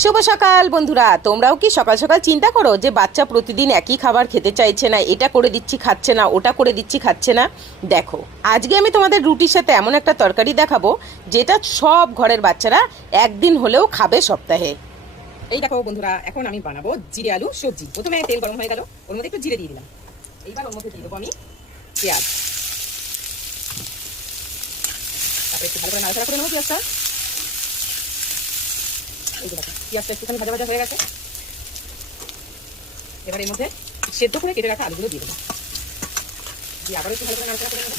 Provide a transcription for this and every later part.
শুভ সকাল বন্ধুরা, তোমরাও কি সকাল সকাল চিন্তা করো যে বাচ্চা প্রতিদিন একই খাবার খেতে চাইছে না, এটা করে দিচ্ছি খাচ্ছে না, ওটা করে দিচ্ছি খাচ্ছে না। দেখো, আজকে আমি তোমাদের রুটির সাথে এমন একটা তরকারি দেখাবো যেটা সব ঘরের বাচ্চারা একদিন হলেও খাবে সপ্তাহে। এই দেখো বন্ধুরা, এখন আমি বানাবো জিরে আলু সবজি। প্রথমে তেল গরম হয়ে গেল, ওর মধ্যে একটু জিরে দিয়ে দিলাম। এইবার ওর মধ্যে দিয়ে দেবো আমি পেঁয়াজ। তারপরে একটু ভালো করে নাড়াচাড়া করে নেবো পেঁয়াজটা। এই যে দেখো, পেঁয়াজটা একটুখানি ভাজা ভাজা হয়ে গেছে। এবার এর মধ্যে সেদ্ধ করে কেটে রাখা আলুগুলো দিয়ে দেবো, দিয়ে আবার একটু ভালো করে নাড়াচাড়া করে নেবো।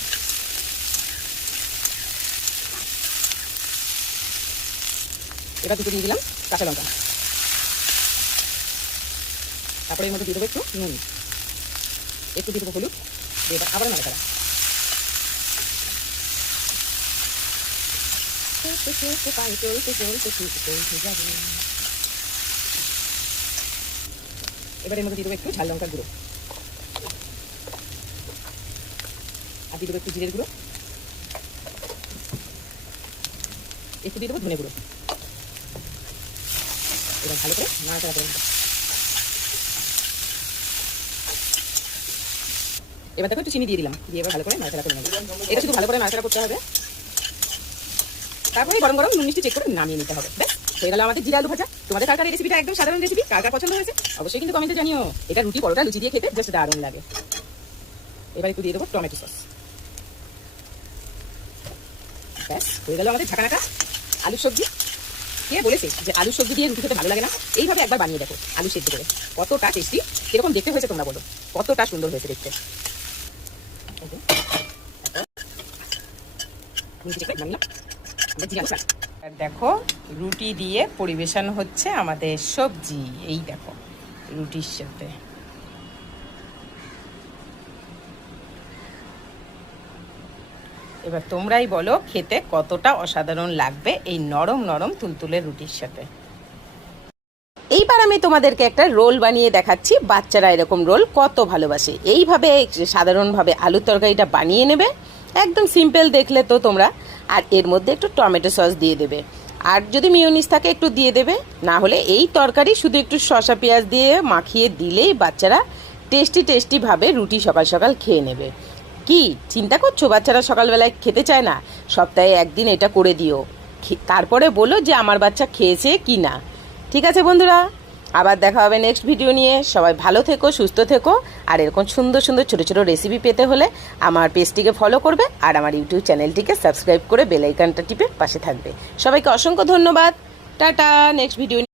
এবার দুটো দিয়ে দিলাম কাঁচা লঙ্কা। তারপরে এর মধ্যে দিয়ে দেবো একটু নুন, একটু দিয়ে দেবো হলুদ, দিয়ে এবার আবার নাড়াচাড়া। এবার এর মধ্যে দিয়ে দেবো একটু ঝাল লঙ্কার গুঁড়ো, আর দিয়ে দেবো একটু জিরের গুঁড়ো, একটু দিয়ে দেবো ধনে গুঁড়ো। এবার ভালো করে নাড়াচাড়া করে নেবো। এবার দেখো একটু চিনি দিয়ে দিলাম, দিয়ে এবার ভালো করে নাড়াচাড়া করে নেবো। এটা শুধু ভালো করে নাড়াচাড়া করতে হবে। তারপরে গরম গরম নুন মিষ্টি চেক করে নামিয়ে নিতে হবে। ব্যাস হয়ে গেল আমাদের জিরা আলু ভাজা। তোমাদের কার কার এই রেসিপিটা একদম সাধারণ রেসিপি, কার কার পছন্দ হয়েছে অবশ্যই কিন্তু কমেন্টে জানিও। এটা রুটি পরোটা লুচি দিয়ে খেতে জাস্ট দারুণ লাগে। এবার একটু দিয়ে দেবো টমেটো সস। ব্যাস হয়ে গেল আমাদের ঝাঁকানাকা আলু সবজি। কে বলেছে যে আলু সবজি দিয়ে রুটি খেতে ভালো লাগে না? এইভাবে একবার বানিয়ে দেখো আলু সেদ্ধ করে, কতটা টেস্টি, কিরকম দেখতে হয়েছে তোমরা বলো, কতটা সুন্দর হয়েছে দেখতে। দেখো রুটি দিয়ে পরিবেশন হচ্ছে আমাদের সবজি। এই দেখো রুটির সাথে। এবার তোমরাই বলো খেতে কতটা অসাধারণ লাগবে এই নরম নরম তুলতুলে রুটির সাথে। এইবার আমি তোমাদেরকে একটা রোল বানিয়ে দেখাচ্ছি। বাচ্চারা এরকম রোল কত ভালোবাসে। এইভাবে সাধারণভাবে আলুর তরকারিটা বানিয়ে নেবে, একদম সিম্পল দেখলে তো তোমরা। আর এর মধ্যে একটু টমেটো সস দিয়ে দেবে, আর যদি মিয়োনিজ থাকে একটু দিয়ে দেবে। না হলে এই তরকারি শুধু একটু শসা পেঁয়াজ দিয়ে মাখিয়ে দিলেই বাচ্চারা টেস্টি টেস্টিভাবে রুটি সকাল সকাল খেয়ে নেবে। কি চিন্তা করছো বাচ্চারা সকালবেলায় খেতে চায় না? সপ্তাহে একদিন এটা করে দিও, তারপরে বলো যে আমার বাচ্চা খেয়েছে কি না। ঠিক আছে বন্ধুরা, আবার দেখা হবে নেক্সট ভিডিও নিয়ে। সবাই ভালো থেকো, সুস্থ থেকো। আর এরকম সুন্দর সুন্দর ছোটো ছোটো রেসিপি পেতে হলে আমার পেজটিকে ফলো করবে, আর আমার ইউটিউব চ্যানেলটিকে সাবস্ক্রাইব করে বেল আইকনটা টিপে পাশে থাকবে। সবাইকে অসংখ্য ধন্যবাদ। Tata, next video.